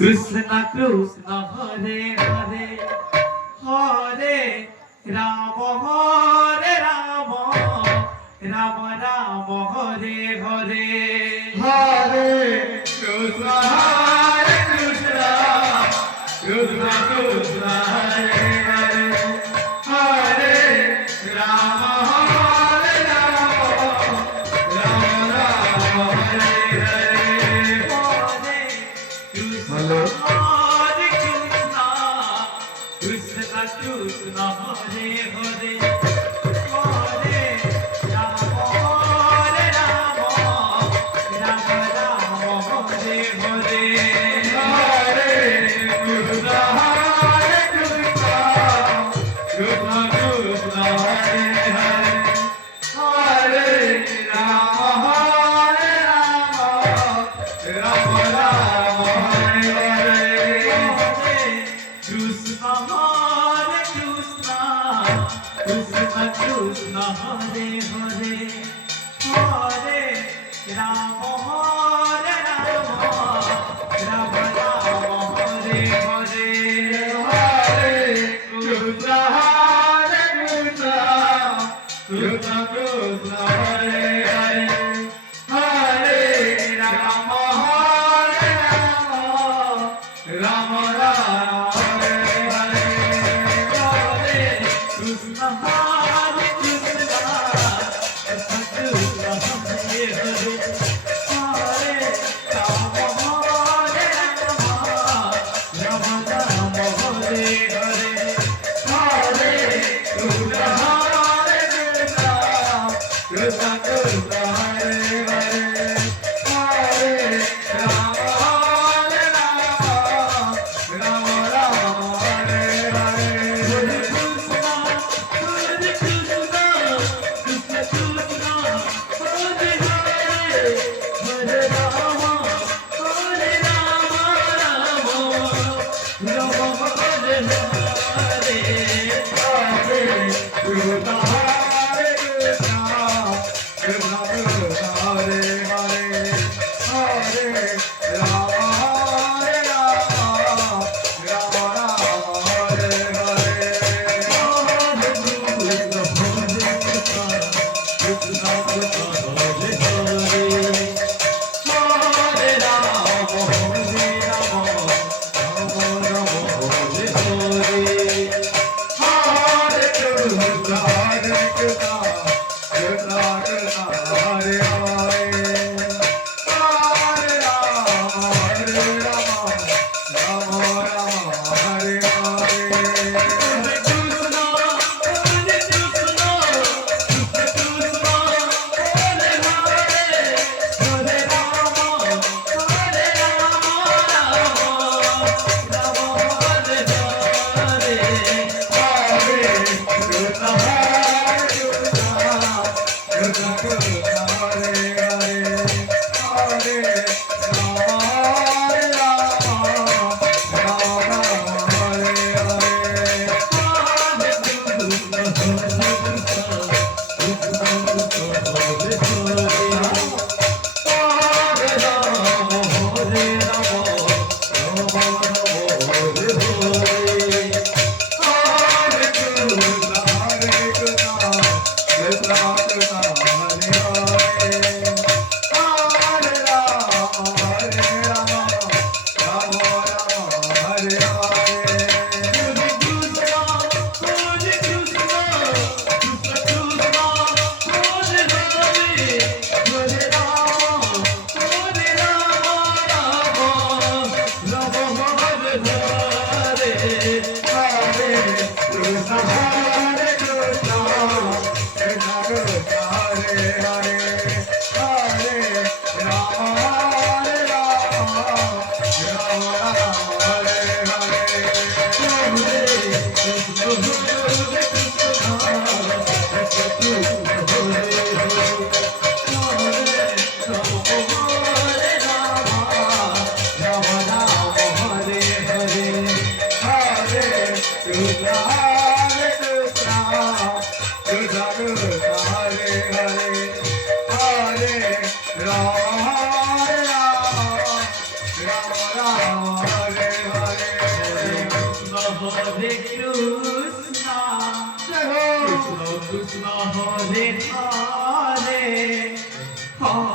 Krishna Krishna Hare Hare Hare Rama Hare Rama Rama Rama Hare Hare Hare Krishna Krishna Krishna Hare Hare Hare Rama Hare Rama Rama Rama Hare Hare Hare Krishna Krishna Krishna Hare Hare Hare Rama Hare Rama Rama Rama Hare Hare Hare Krishna Krishna Krishna Hare Hare Hare Rama Hare Rama Rama Rama Hare Hare Krishna Krishna Krishna Hare Hare Hare Rama Hare Rama Rama Rama Hare Hare Hare Krishna Krishna Krishna Hare Hare Hare Rama Hare Rama Rama Rama Hare Hare Hare Krishna Krishna Hare Hare Hare Rama Hare Rama হরে কৃষ্ণ জয় হো কৃষ্ণ কৃষ্ণ হরে হরে হরে